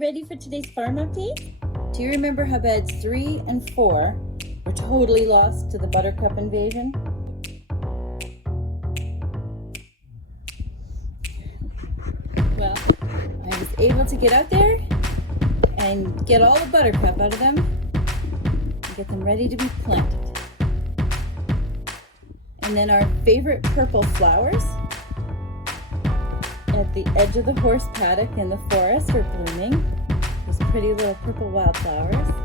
Ready for today's farm update? Do you remember how beds 3 and 4 were totally lost to the buttercup invasion? Well, I was able to get out there and get all the buttercup out of them and get them ready to be planted. And then our favorite purple flowers at the edge of the horse paddock in the forest are blooming. Those pretty little purple wildflowers.